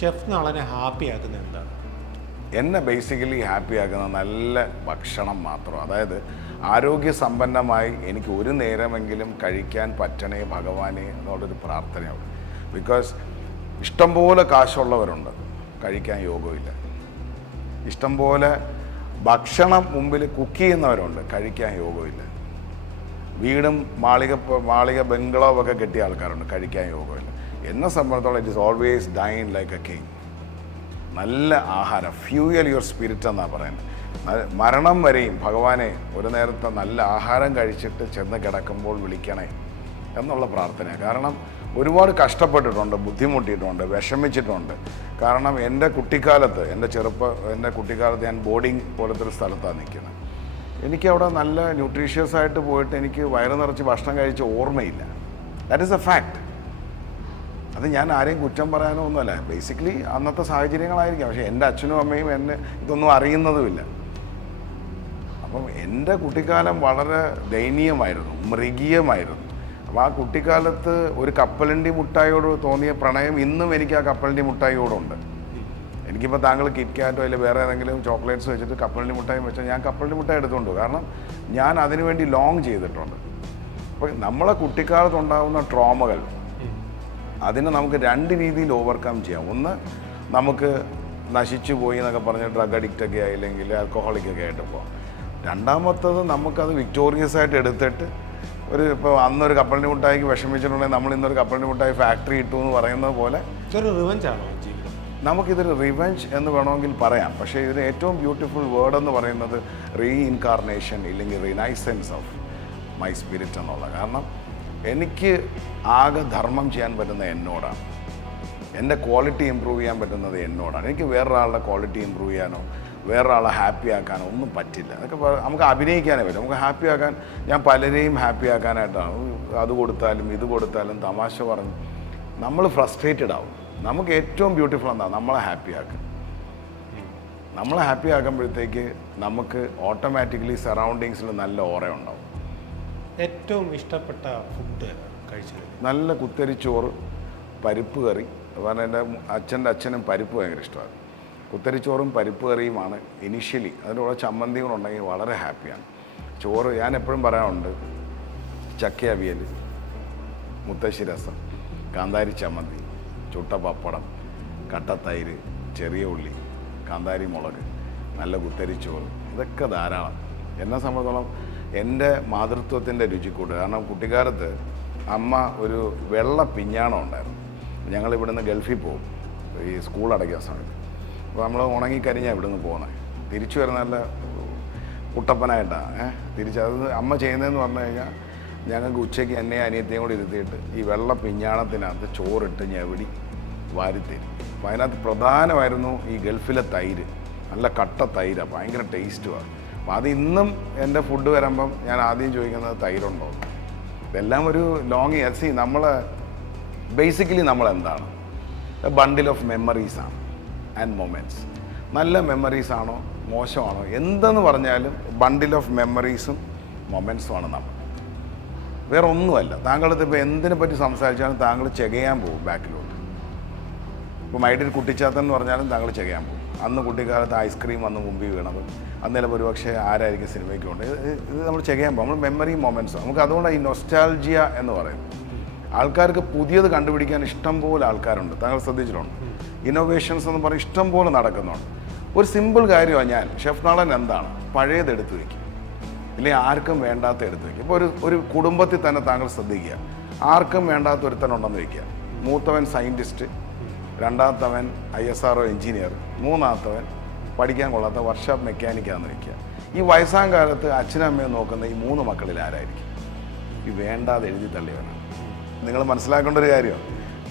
Chef നളനെ happy ആക്കുന്നത് എന്താണ്? എന്നെ ബേസിക്കലി ഹാപ്പി ആക്കുന്ന നല്ല ഭക്ഷണം മാത്രം. അതായത് ആരോഗ്യസമ്പന്നമായി എനിക്ക് ഒരു നേരമെങ്കിലും കഴിക്കാൻ പറ്റണേ ഭഗവാനെ എന്നുള്ളൊരു പ്രാർത്ഥനയാണ് ബിക്കോസ് ഇഷ്ടംപോലെ കാശുള്ളവരുണ്ട്. കഴിക്കാൻ യോഗമില്ല. ഇഷ്ടംപോലെ ഭക്ഷണം മുമ്പിൽ കുക്ക് ചെയ്യുന്നവരുണ്ട്. കഴിക്കാൻ യോഗമില്ല. വീടും മാളിക മാളിക ബംഗ്ലാവ് ഒക്കെ കെട്ടിയ ആൾക്കാരുണ്ട്. കഴിക്കാൻ യോഗമില്ല. എന്നെ സംബന്ധിച്ചോളം it is always dine like a king നല്ല ആഹാരം. ഫ്യൂയൽ യുവർ സ്പിരിറ്റ് എന്നാണ് പറയുന്നത്. മരണം വരെയും ഭഗവാനെ ഒരു നേരത്തെ നല്ല ആഹാരം കഴിച്ചിട്ട് ചെന്ന് കിടക്കുമ്പോൾ വിളിക്കണേ എന്നുള്ള പ്രാർത്ഥനയാണ് കാരണം ഒരുപാട് കഷ്ടപ്പെട്ടിട്ടുണ്ട് ബുദ്ധിമുട്ടിയിട്ടുണ്ട് വിഷമിച്ചിട്ടുണ്ട്. കാരണം എന്റെ കുട്ടിക്കാലത്ത് എന്റെ ചെറുപ്പ എന്റെ കുട്ടിക്കാലത്ത് ഞാൻ ബോർഡിംഗ് പോലത്തെ ഒരു സ്ഥലത്താണ് നിൽക്കുന്നത്. എനിക്ക് അവിടെ നല്ല ന്യൂട്രീഷ്യസ് ആയിട്ട് പോയിട്ട് എനിക്ക് വയറ് നിറച്ച് ഭക്ഷണം കഴിച്ച ഓർമ്മയില്ല. ദാറ്റ് ഈസ് എ ഫാക്ട് അത് ഞാൻ ആരെയും കുറ്റം പറയാനോ ഒന്നുമല്ല. ബേസിക്കലി അന്നത്തെ സാഹചര്യങ്ങളായിരിക്കും. പക്ഷെ എന്റെ അച്ഛനും അമ്മയും എന്നെ ഇതൊന്നും അറിയുന്നതുമില്ല. അപ്പം എന്റെ കുട്ടിക്കാലം വളരെ ദയനീയമായിരുന്നു മൃഗീയമായിരുന്നു. അപ്പോൾ ആ കുട്ടിക്കാലത്ത് ഒരു കപ്പലണ്ടി മുട്ടായിയോട് തോന്നിയ പ്രണയം ഇന്നും എനിക്ക് ആ കപ്പലണ്ടി മുട്ടായിയോടുണ്ട് എനിക്കിപ്പോൾ താങ്കൾ കിറ്റ്കാറ്റോ അല്ലെങ്കിൽ വേറെ ഏതെങ്കിലും ചോക്ലേറ്റ്സ് വെച്ചിട്ട് കപ്പലണ്ടി മുട്ടായി വെച്ചാൽ ഞാൻ കപ്പലണ്ടി മുട്ടായി എടുത്തുകൊണ്ട് കാരണം ഞാൻ അതിനുവേണ്ടി ലോങ് ചെയ്തിട്ടുണ്ട്. അപ്പോൾ നമ്മളെ കുട്ടിക്കാലത്തുണ്ടാകുന്ന ട്രോമകൾ അതിനെ നമുക്ക് രണ്ട് രീതിയിൽ ഓവർകം ചെയ്യാം. ഒന്ന് നമുക്ക് നശിച്ചു പോയി എന്നൊക്കെ പറഞ്ഞ് ഡ്രഗ് അഡിക്റ്റ് ഒക്കെ ആയില്ലെങ്കിൽ ആൽക്കഹോളിക് ഒക്കെ ആയിട്ട് പോകാം രണ്ടാമത്തത് നമുക്കത് വിക്ടോറിയസ് ആയിട്ട് എടുത്തിട്ട് ഒരു ഇപ്പോൾ അന്നൊരു കപ്പലിന്റെ മുട്ടായിക്ക് വിഷമിച്ചിട്ടുണ്ടെങ്കിൽ നമ്മൾ ഇന്നൊരു കപ്പലിന്റെ മുട്ടായി ഫാക്ടറി ഇട്ടു എന്ന് പറയുന്നത് പോലെ ജീവിതം? നമുക്കിതൊരു റിവെഞ്ച് എന്ന് വേണമെങ്കിൽ പറയാം. പക്ഷേ ഇതിന് ഏറ്റവും ബ്യൂട്ടിഫുൾ വേർഡ് എന്ന് പറയുന്നത് റീ ഇൻകാർണേഷൻ ഇല്ലെങ്കിൽ റിനൈസൻസ് ഓഫ് മൈ സ്പിരിറ്റ് എന്നുള്ള. കാരണം എനിക്ക് ആകെ ധർമ്മം ചെയ്യാൻ പറ്റുന്ന എന്നോടാണ്. എന്റെ ക്വാളിറ്റി ഇമ്പ്രൂവ് ചെയ്യാൻ പറ്റുന്നത് എന്നോടാണ്. എനിക്ക് വേറൊരാളുടെ ക്വാളിറ്റി ഇമ്പ്രൂവ് ചെയ്യാനോ വേറൊരാളെ ഹാപ്പി ആക്കാനോ ഒന്നും പറ്റില്ല. അതൊക്കെ നമുക്ക് അഭിനയിക്കാനേ പറ്റും. നമുക്ക് ഹാപ്പി ആക്കാൻ ഞാൻ പലരെയും ഹാപ്പി ആക്കാനായിട്ടാണ്. അത് കൊടുത്താലും ഇത് കൊടുത്താലും തമാശ പറഞ്ഞ് നമ്മൾ ഫ്രസ്ട്രേറ്റഡ് ആവും. നമുക്ക് ഏറ്റവും ബ്യൂട്ടിഫുൾ എന്താണ് നമ്മളെ ഹാപ്പി ആക്കുക നമ്മളെ ഹാപ്പി ആക്കുമ്പോഴത്തേക്ക് നമുക്ക് ഓട്ടോമാറ്റിക്കലി സറൗണ്ടിങ്സിൽ നല്ല ഓറ ഉണ്ടാവും ഏറ്റവും ഇഷ്ടപ്പെട്ട ഫുഡ് കഴിച്ചത്? നല്ല കുത്തരിച്ചോറ് പരിപ്പ് കറി. അതുപോലെ എന്റെ അച്ഛന്റെ അച്ഛനും പരിപ്പ് ഭയങ്കര ഇഷ്ടമാണ്. കുത്തരിച്ചോറും പരിപ്പ് കറിയുമാണ് ഇനിഷ്യലി അതിന്റെ കൂടെ ചമ്മന്തികളുണ്ടെങ്കിൽ വളരെ ഹാപ്പിയാണ് ചോറ് ഞാൻ എപ്പോഴും പറയാറുണ്ട് ചക്ക അവിയൽ മുത്തശ്ശി രസം കാന്താരി ചമ്മന്തി ചുട്ട പപ്പടം കട്ടത്തൈര് ചെറിയ ഉള്ളി കാന്താരി മുളക് നല്ല കുത്തരിച്ചോറ്. ഇതൊക്കെ ധാരാളം എന്നെ സംബന്ധിച്ചോളം എന്റെ മാതൃത്വത്തിന്റെ രുചിക്കൂട്ട് കാരണം കുട്ടിക്കാലത്ത് അമ്മ ഒരു വെള്ള പിഞ്ഞാണം ഉണ്ടായിരുന്നു. ഞങ്ങൾ ഇവിടുന്ന് ഗൾഫിൽ പോകും. ഈ സ്കൂൾ അടയ്ക്കുന്ന സമയത്ത്. അപ്പോൾ നമ്മൾ ഉണങ്ങിക്കരിഞ്ഞാണ് ഇവിടുന്ന് പോകുന്നത് തിരിച്ചു വരുന്ന നല്ല കുട്ടപ്പനായിട്ടാണ് ഏഹ് തിരിച്ച് അത് അമ്മ ചെയ്യുന്നതെന്ന് പറഞ്ഞു കഴിഞ്ഞാൽ ഞങ്ങൾക്ക് ഉച്ചയ്ക്ക് എന്നെ അനിയത്തെയും കൂടി ഇരുത്തിയിട്ട് ഈ വെള്ള പിഞ്ഞാണത്തിനകത്ത് ചോറിട്ട് ഞെവിടി വാരിത്തരും. അപ്പോൾ അതിനകത്ത് പ്രധാനമായിരുന്നു ഈ ഗൾഫിലെ തൈര്. നല്ല കട്ട തൈരാണ് ഭയങ്കര ടേസ്റ്റുമാണ് അപ്പോൾ അത് ഇന്നും എന്റെ ഫുഡ് വരുമ്പം ഞാൻ ആദ്യം ചോദിക്കുന്നത് തൈരുണ്ടോ? ഇതെല്ലാം ഒരു ലോങ് സി നമ്മൾ ബേസിക്കലി നമ്മൾ എന്താണ് ബണ്ടിൽ ഓഫ് മെമ്മറീസ് ആണ് ആൻഡ് മൊമെന്റ്സ് നല്ല മെമ്മറീസ് ആണോ? മോശമാണോ? എന്തെന്ന് പറഞ്ഞാലും ബണ്ടിൽ ഓഫ് മെമ്മറീസും മൊമെൻസുമാണ് നമ്മൾ. വേറെ ഒന്നുമല്ല. താങ്കളത് ഇപ്പോൾ എന്തിനെ പറ്റി സംസാരിച്ചാലും താങ്കൾ ചെകയാൻ പോകും ബാക്കിലോട്ട്. ഇപ്പോൾ മൈഡിൽ കുട്ടിച്ചാത്തൻ എന്ന് പറഞ്ഞാലും താങ്കൾ ചെകയാൻ പോകും. അന്ന് കുട്ടിക്കാലത്ത് ഐസ്ക്രീം വന്ന് മുമ്പിൽ വീണത്. അന്ന് ചിലപ്പോൾ ഒരുപക്ഷെ ആരായിരിക്കും സിനിമയ്ക്ക് കൊണ്ട് ഇത് നമ്മൾ ചെയ്യാൻ പോകും. നമ്മൾ മെമ്മറി മൊമെന്റ്സ് നമുക്ക് അതുകൊണ്ടാണ് ഈ നൊസ്റ്റാൾജിയ എന്ന് പറയുന്നത്. ആൾക്കാർക്ക് പുതിയത് കണ്ടുപിടിക്കാൻ ഇഷ്ടം പോലെ ആൾക്കാരുണ്ട്. താങ്കൾ ശ്രദ്ധിച്ചിട്ടുണ്ട്. ഇന്നോവേഷൻസ് എന്ന് പറഞ്ഞാൽ ഇഷ്ടം പോലെ നടക്കുന്നുണ്ട്. ഒരു സിമ്പിൾ കാര്യമാണ് ഞാൻ. ഷെഫ് നാളൻ എന്താണ്? പഴയത് എടുത്തു വയ്ക്കും ഇല്ലെങ്കിൽ ആർക്കും വേണ്ടാത്ത എടുത്തു വയ്ക്കും ഇപ്പോൾ ഒരു ഒരു കുടുംബത്തിൽ തന്നെ താങ്കൾ ശ്രദ്ധിക്കുക. ആർക്കും വേണ്ടാത്ത ഒരുത്തനുണ്ടെന്ന് വയ്ക്കുക മൂത്തവൻ scientist രണ്ടാമത്തവൻ I S R O engineer മൂന്നാമത്തവൻ പഠിക്കാൻ കൊള്ളാത്ത വർക്ക്ഷോപ്പ് മെക്കാനിക്കാന്ന് വയ്ക്കുക ഈ വയസ്സാം കാലത്ത് അച്ഛനും അമ്മയും നോക്കുന്ന ഈ മൂന്ന് മക്കളിൽ ആരായിരിക്കും? ഈ വേണ്ടാതെ എഴുതി തള്ളിയാണ് നിങ്ങൾ മനസ്സിലാക്കേണ്ട ഒരു കാര്യം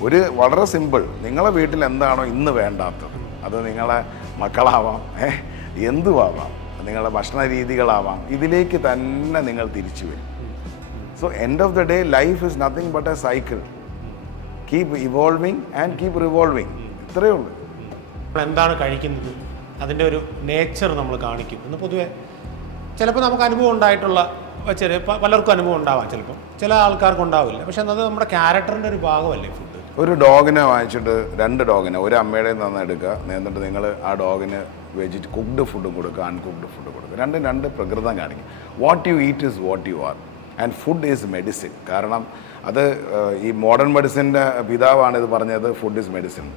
ഒരു വളരെ സിമ്പിൾ നിങ്ങളെ വീട്ടിൽ എന്താണോ ഇന്ന് വേണ്ടാത്തത് അത് നിങ്ങളെ മക്കളാവാം ഏഹ് എന്തുവാവാം നിങ്ങളുടെ ഭക്ഷണ രീതികളാവാം ഇതിലേക്ക് തന്നെ നിങ്ങൾ തിരിച്ചു വരും. So end of the day life is nothing but a cycle keep evolving and keep revolving ഇത്രയേ ഉള്ളൂ. എന്താണ് കഴിക്കുന്നത്? അതിന്റെ ഒരു നേച്ചർ നമ്മൾ കാണിക്കും. എന്ന് പൊതുവെ ചിലപ്പോൾ നമുക്ക് അനുഭവം ഉണ്ടായിട്ടുള്ള ചെറിയ പലർക്കും അനുഭവം ഉണ്ടാവാം ചിലപ്പോൾ. ചില ആൾക്കാർക്ക് ഉണ്ടാവില്ല. പക്ഷെ അത് നമ്മുടെ ക്യാരക്ടറിന്റെ ഒരു ഭാഗമല്ലേ ഫുഡ് ഒരു ഡോഗിനെ വാങ്ങിച്ചിട്ട് രണ്ട് ഡോഗിനെ ഒരു അമ്മയുടെ നിന്ന് എടുക്കുക. എന്നിട്ട് നിങ്ങൾ ആ ഡോഗിന് വെജിറ്റ് കുക്ക്ഡ് ഫുഡും കൊടുക്കുക അൺകുക്ക്ഡ് ഫുഡ് കൊടുക്കുക. രണ്ടും രണ്ട് പ്രകൃതം കാണിക്കും. What you eat is what you are and food is medicine കാരണം അത് ഈ മോഡേൺ മെഡിസിന്റെ പിതാവാണ് ഇത് പറഞ്ഞത് ഫുഡ് ഈസ് മെഡിസിൻ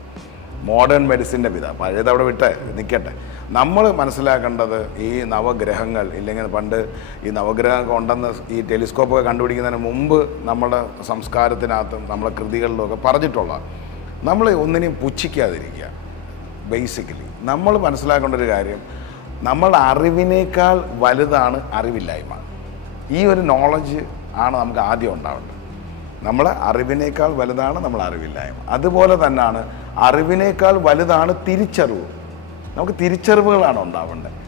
മോഡേൺ മെഡിസിന്റെ പിത പഴയത് അവിടെ വിട്ടെ നിൽക്കട്ടെ നമ്മൾ മനസ്സിലാക്കേണ്ടത് ഈ നവഗ്രഹങ്ങൾ ഇല്ലെങ്കിൽ പണ്ട് ഈ നവഗ്രഹങ്ങൾ ഉണ്ടെന്ന് ഈ ടെലിസ്കോപ്പൊക്കെ കണ്ടുപിടിക്കുന്നതിന് മുമ്പ് നമ്മുടെ സംസ്കാരത്തിനകത്തും നമ്മുടെ കൃതികളിലൊക്കെ പറഞ്ഞിട്ടുള്ള നമ്മൾ ഒന്നിനെയും പുച്ഛിക്കാതിരിക്കുക. ബേസിക്കലി നമ്മൾ മനസ്സിലാക്കേണ്ട ഒരു കാര്യം നമ്മളുടെ അറിവിനേക്കാൾ വലുതാണ് അറിവില്ലായ്മ. ഈ ഒരു നോളജ് ആണ് നമുക്ക് ആദ്യം ഉണ്ടാവേണ്ടത്. നമ്മൾ അറിവിനേക്കാൾ വലുതാണ് നമ്മൾ അറിവില്ലായ്മ. അതുപോലെ തന്നെയാണ് അറിവിനേക്കാൾ വലുതാണ് തിരിച്ചറിവ്. നമുക്ക് തിരിച്ചറിവുകളാണ് ഉണ്ടാവേണ്ടത്.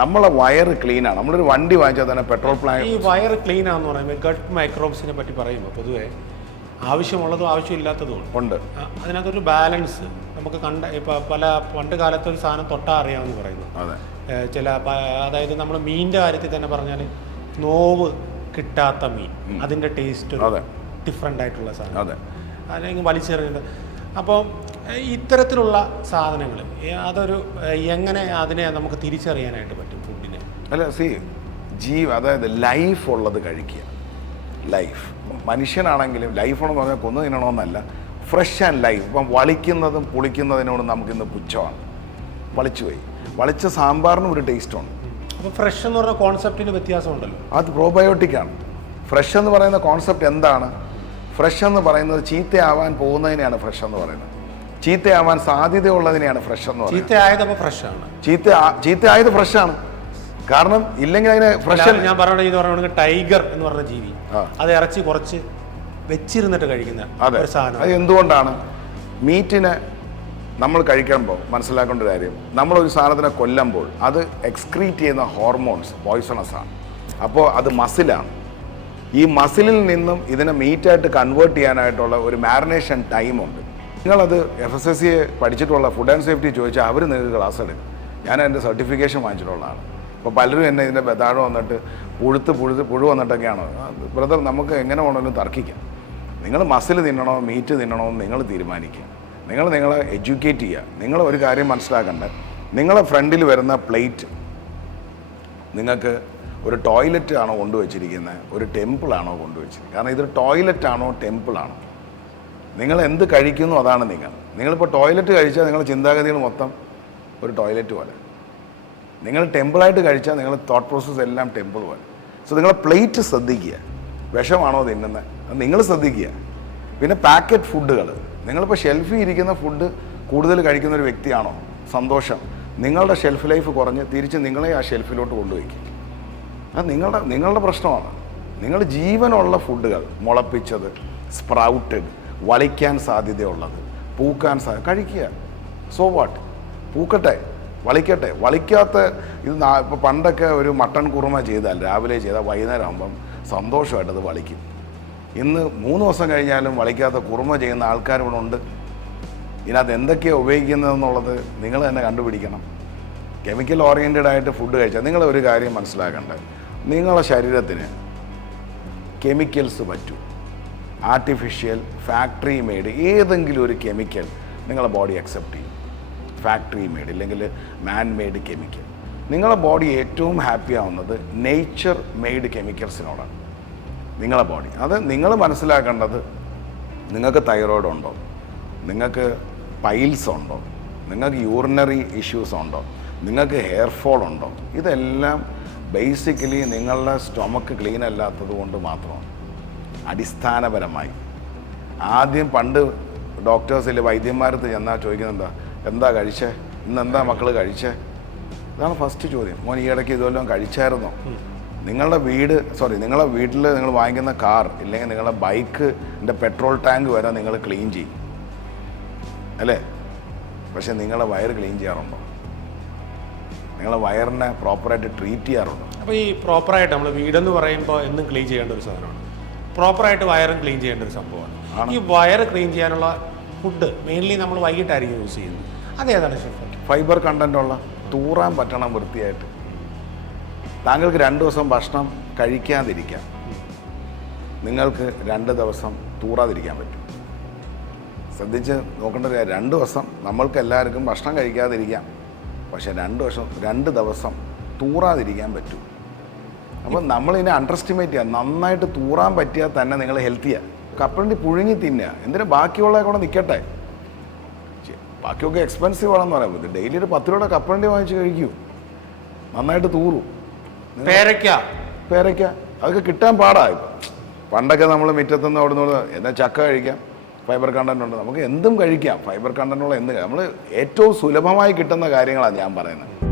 നമ്മളെ വയറ് ക്ലീനാണ് നമ്മളൊരു വണ്ടി വാങ്ങിച്ചാൽ തന്നെ പെട്രോൾ പ്ലാന്റ് ഈ വയർ ക്ലീൻ ആണെന്ന് പറയുമ്പോൾ ഗട്ട് മൈക്രോബ്സിനെ പറ്റി പറയുമ്പോൾ പൊതുവെ ആവശ്യമുള്ളതും ആവശ്യമില്ലാത്തതും ഉണ്ട്. അതിനകത്തൊരു ബാലൻസ് നമുക്ക് കണ്ട ഇപ്പോൾ പല പണ്ട് കാലത്ത് ഒരു സാധനം തൊട്ടാ അറിയാമെന്ന് പറയുന്നു. അതെ. ചില അതായത് നമ്മൾ മീനിന്റെ കാര്യത്തിൽ തന്നെ പറഞ്ഞാൽ നോവ് കിട്ടാത്ത മീൻ. അതിന്റെ ടേസ്റ്റ് അതെ. ഡിഫറെന്റ് ആയിട്ടുള്ള സാധനം. അതെ. അല്ലെങ്കിൽ വലിച്ചെറിയുന്നത് അപ്പോൾ ഇത്തരത്തിലുള്ള സാധനങ്ങൾ അതൊരു എങ്ങനെ അതിനെ നമുക്ക് തിരിച്ചറിയാനായിട്ട് പറ്റും ഫുഡിനെ അല്ല സി ജീവ അതായത് ലൈഫ് ഉള്ളത് കഴിക്കുക. ലൈഫ് മനുഷ്യനാണെങ്കിലും ലൈഫ് എന്ന് പറഞ്ഞാൽ കൊന്നു തിന്നണമെന്നല്ല. ഫ്രഷ് ആൻഡ് ലൈഫ് ഇപ്പം വളിക്കുന്നതും പുളിക്കുന്നതിനോടും നമുക്കിന്ന് പുച്ഛമാണ്. വളിച്ചു പോയി വളിച്ച സാമ്പാറിനും ഒരു ടേസ്റ്റ് ഉണ്ട്. അപ്പോൾ ഫ്രഷ് എന്ന് പറഞ്ഞ കോൺസെപ്റ്റിന് വ്യത്യാസമുണ്ടല്ലോ. അത് പ്രോബയോട്ടിക് ആണ്. ഫ്രഷ് എന്ന് പറയുന്ന കോൺസെപ്റ്റ് എന്താണ്? ഫ്രഷ് എന്ന് പറയുന്നത് ചീത്തയാവാൻ പോകുന്നതിനെയാണ് ഫ്രഷ് എന്ന് പറയുന്നത്. ചീത്തയാവാൻ സാധ്യതയുള്ളതിനെയാണ് ഫ്രഷ് എന്ന് പറയുന്നത്. ചീത്തയായത് അപ്പോൾ ഫ്രഷാണ് ചീത്ത ചീത്തയായത് ഫ്രഷാണ് കാരണം ഇല്ലെങ്കിൽ അതിന് ഫ്രഷ് ഞാൻ പറയുന്നത് ഇത് പറയുകയാണെങ്കിൽ ടൈഗർ എന്ന് പറഞ്ഞ ജീവി. അത് ഇറച്ചി കുറച്ച് വെച്ചിരുന്നിട്ട് കഴിക്കുന്ന ഒരു സാധനം അത് എന്തുകൊണ്ടാണ്? മീറ്റിനെ നമ്മൾ കഴിക്കുമ്പോൾ മനസ്സിലാക്കേണ്ട ഒരു കാര്യം. നമ്മളൊരു സാധനത്തിനെ കൊല്ലുമ്പോൾ അത് എക്സ്ക്രീറ്റ് ചെയ്യുന്ന ഹോർമോൺസ് പോയ്സണസ് ആണ്. അപ്പോൾ അത് മസിലാണ് ഈ മസിലിൽ നിന്നും ഇതിനെ മീറ്റായിട്ട് കൺവേർട്ട് ചെയ്യാനായിട്ടുള്ള ഒരു മാരിനേഷൻ ടൈമുണ്ട് നിങ്ങളത് എഫ് എസ് എസ് സി പഠിച്ചിട്ടുള്ള ഫുഡ് ആൻഡ് സേഫ്റ്റി ചോദിച്ചാൽ അവർ നിങ്ങൾക്ക് ക്ലാസ് എടുക്കും. ഞാൻ എന്റെ സർട്ടിഫിക്കേഷൻ വാങ്ങിച്ചിട്ടുള്ളതാണ്. അപ്പോൾ പലരും എന്നെ ഇതിന്റെ ബെതാഴ് വന്നിട്ട് പുഴുത്ത് പുഴുത്ത് പുഴു വന്നിട്ടൊക്കെയാണ്. ബ്രദർ നമുക്ക് എങ്ങനെ വേണമെങ്കിലും തർക്കിക്കാം. നിങ്ങൾ മസിൽ തിന്നണോ മീറ്റ് തിന്നണോ നിങ്ങൾ തീരുമാനിക്കുക. നിങ്ങൾ നിങ്ങളെ എഡ്യൂക്കേറ്റ് ചെയ്യുക. നിങ്ങൾ ഒരു കാര്യം മനസ്സിലാക്കേണ്ട? നിങ്ങളെ ഫ്രണ്ടിൽ വരുന്ന പ്ലേറ്റ് നിങ്ങൾക്ക് ഒരു ടോയ്ലറ്റ് ആണോ കൊണ്ടുവച്ചിരിക്കുന്നത്? ഒരു ടെമ്പിൾ ആണോ കൊണ്ടുവച്ചിരിക്കുന്നത്? കാരണം ഇതൊരു ടോയ്ലറ്റ് ആണോ ടെമ്പിൾ ആണോ? നിങ്ങൾ എന്ത് കഴിക്കുന്നു അതാണ് നിങ്ങൾ. നിങ്ങളിപ്പോൾ ടോയ്ലറ്റ് കഴിച്ചാൽ നിങ്ങളുടെ ചിന്താഗതികൾ മൊത്തം ഒരു ടോയ്ലറ്റ് പോലെ. നിങ്ങൾ ടെമ്പിളായിട്ട് കഴിച്ചാൽ നിങ്ങൾ തോട്ട് പ്രോസസ്സ് എല്ലാം ടെമ്പിൾ പോലെ. സോ നിങ്ങളെ പ്ലേറ്റ് ശ്രദ്ധിക്കുക. വിഷമാണോ തിന്നുന്നത്? അത് നിങ്ങൾ ശ്രദ്ധിക്കുക. പിന്നെ പാക്കറ്റ് ഫുഡുകൾ നിങ്ങളിപ്പോൾ ഷെൽഫിൽ ഇരിക്കുന്ന ഫുഡ് കൂടുതൽ കഴിക്കുന്ന ഒരു വ്യക്തിയാണോ? സന്തോഷം. നിങ്ങളുടെ ഷെൽഫ് ലൈഫ് കുറഞ്ഞ് തിരിച്ച് നിങ്ങളെ ആ ഷെൽഫിലോട്ട് കൊണ്ടുപോയിക്കും. അത് നിങ്ങളുടെ നിങ്ങളുടെ പ്രശ്നമാണ്. നിങ്ങൾ ജീവനുള്ള ഫുഡുകൾ മുളപ്പിച്ചത് സ്പ്രൗട്ടഡ് വളിക്കാൻ സാധ്യതയുള്ളത് പൂക്കാൻ സാ കഴിക്കുക. സോ വാട്ട് പൂക്കട്ടെ വളിക്കട്ടെ വളിക്കാത്ത ഇത് ഇപ്പോൾ പണ്ടൊക്കെ ഒരു മട്ടൺ കുറുമ ചെയ്താൽ രാവിലെ ചെയ്താൽ വൈകുന്നേരം ആകുമ്പം സന്തോഷമായിട്ടത് വളിക്കും ഇന്ന് മൂന്ന് ദിവസം കഴിഞ്ഞാലും വളിക്കാത്ത കുറുമ ചെയ്യുന്ന ആൾക്കാരിവിടെ ഉണ്ട്. ഇതിനകത്ത് എന്തൊക്കെയാണ് ഉപയോഗിക്കുന്നതെന്നുള്ളത് നിങ്ങൾ തന്നെ കണ്ടുപിടിക്കണം. കെമിക്കൽ ഓറിയന്റഡ് ആയിട്ട് ഫുഡ് കഴിച്ചാൽ നിങ്ങൾ ഒരു കാര്യം മനസ്സിലാക്കേണ്ടത് നിങ്ങളുടെ ശരീരത്തിന് കെമിക്കൽസ് പറ്റൂ. ആർട്ടിഫിഷ്യൽ ഫാക്ടറി മെയ്ഡ് ഏതെങ്കിലും ഒരു കെമിക്കൽ നിങ്ങളുടെ ബോഡി അക്സെപ്റ്റ് ചെയ്യും. ഫാക്ടറി മെയ്ഡ് ഇല്ലെങ്കിൽ മാൻ മെയ്ഡ് കെമിക്കൽ നിങ്ങളുടെ ബോഡി ഏറ്റവും ഹാപ്പി ആവുന്നത് നേച്ചർ മെയ്ഡ് കെമിക്കൽസിനോടാണ് നിങ്ങളുടെ ബോഡി അത് നിങ്ങൾ മനസ്സിലാക്കേണ്ടത് നിങ്ങൾക്ക് തൈറോയ്ഡ് ഉണ്ടോ? നിങ്ങൾക്ക് പൈൽസ് ഉണ്ടോ? നിങ്ങൾക്ക് യൂറിനറി ഇഷ്യൂസ് ഉണ്ടോ? നിങ്ങൾക്ക് ഹെയർ ഫോൾ ഉണ്ടോ? ഇതെല്ലാം ബേസിക്കലി നിങ്ങളുടെ സ്റ്റൊമക്ക് ക്ലീൻ അല്ലാത്തത് കൊണ്ട് മാത്രമാണ് അടിസ്ഥാനപരമായി. ആദ്യം പണ്ട് ഡോക്ടേഴ്സിൽ വൈദ്യന്മാരത്ത് ചെന്നാൽ ചോദിക്കുന്നത് എന്താ എന്താ കഴിച്ചേ? ഇന്ന് എന്താ മക്കൾ കഴിച്ചേ? ഇതാണ് ഫസ്റ്റ് ചോദ്യം. മോൻ ഈ ഇടയ്ക്ക് ഇതുവല്ലോ കഴിച്ചായിരുന്നോ? നിങ്ങളുടെ വീട് സോറി നിങ്ങളുടെ വീട്ടിൽ നിങ്ങൾ വാങ്ങിക്കുന്ന കാർ ഇല്ലെങ്കിൽ നിങ്ങളുടെ ബൈക്കിന്റെ പെട്രോൾ ടാങ്ക് വരെ നിങ്ങൾ ക്ലീൻ ചെയ്യും. അല്ലേ? പക്ഷേ നിങ്ങളുടെ വയർ ക്ലീൻ ചെയ്യാറുണ്ടോ? നിങ്ങളെ വയറിനെ പ്രോപ്പറായിട്ട് ട്രീറ്റ് ചെയ്യാറുണ്ടോ? അപ്പോൾ ഈ പ്രോപ്പറായിട്ട് നമ്മൾ വീടെന്ന് പറയുമ്പോൾ എന്നും ക്ലീൻ ചെയ്യേണ്ട ഒരു സാധനമാണ്. പ്രോപ്പറായിട്ട് വയറും ക്ലീൻ ചെയ്യേണ്ട ഒരു സംഭവമാണ്. ഈ വയർ ക്ലീൻ ചെയ്യാനുള്ള ഫുഡ് മെയിൻലി നമ്മൾ വൈകിട്ടായിരിക്കും യൂസ് ചെയ്യുന്നത്. അതേതാണ് ഷെഫ്? ഫൈബർ കണ്ടന്റ് ഉള്ള തൂറാൻ പറ്റണം വൃത്തിയായിട്ട്. താങ്കൾക്ക് രണ്ട് ദിവസം ഭക്ഷണം കഴിക്കാതിരിക്കാം. നിങ്ങൾക്ക് രണ്ട് ദിവസം തൂറാതിരിക്കാൻ പറ്റും. ശ്രദ്ധിച്ച് നോക്കേണ്ട ഒരു രണ്ട് ദിവസം നമ്മൾക്ക് എല്ലാവർക്കും ഭക്ഷണം കഴിക്കാതിരിക്കാം. പക്ഷെ രണ്ട് വർഷം രണ്ട് ദിവസം തൂറാതിരിക്കാൻ പറ്റും. അപ്പോൾ നമ്മളിതിനെ അണ്ടർ എസ്റ്റിമേറ്റ് ചെയ്യുക നന്നായിട്ട് തൂറാൻ പറ്റിയാൽ തന്നെ നിങ്ങൾ ഹെൽത്തിയാണ് കപ്പലണ്ടി പുഴുങ്ങി തിന്നുക. എന്തിനാ ബാക്കിയുള്ള കൂടെ നിൽക്കട്ടെ? ബാക്കിയൊക്കെ എക്സ്പെൻസീവ് ആണെന്ന് പറയാൻ പറ്റും ഡെയിലി ഒരു പത്ത് രൂപയുടെ കപ്പലണ്ടി വാങ്ങിച്ച് കഴിക്കൂ. നന്നായിട്ട് തൂറൂ. പേരയ്ക്ക. പേരയ്ക്ക. അതൊക്കെ കിട്ടാൻ പാടാ ഇപ്പം. പണ്ടൊക്കെ നമ്മൾ മുറ്റത്തുനിന്ന് അവിടെ നിന്ന് എന്നാൽ ചക്ക കഴിക്കാം. ഫൈബർ കണ്ടന്റ് ഉണ്ട്. നമുക്ക് എന്തും കഴിക്കാം. ഫൈബർ കണ്ടന്റ് ഉള്ള എന്ത് നമ്മൾ ഏറ്റവും സുലഭമായി കിട്ടുന്ന കാര്യങ്ങളാണ് ഞാൻ പറയുന്നത്.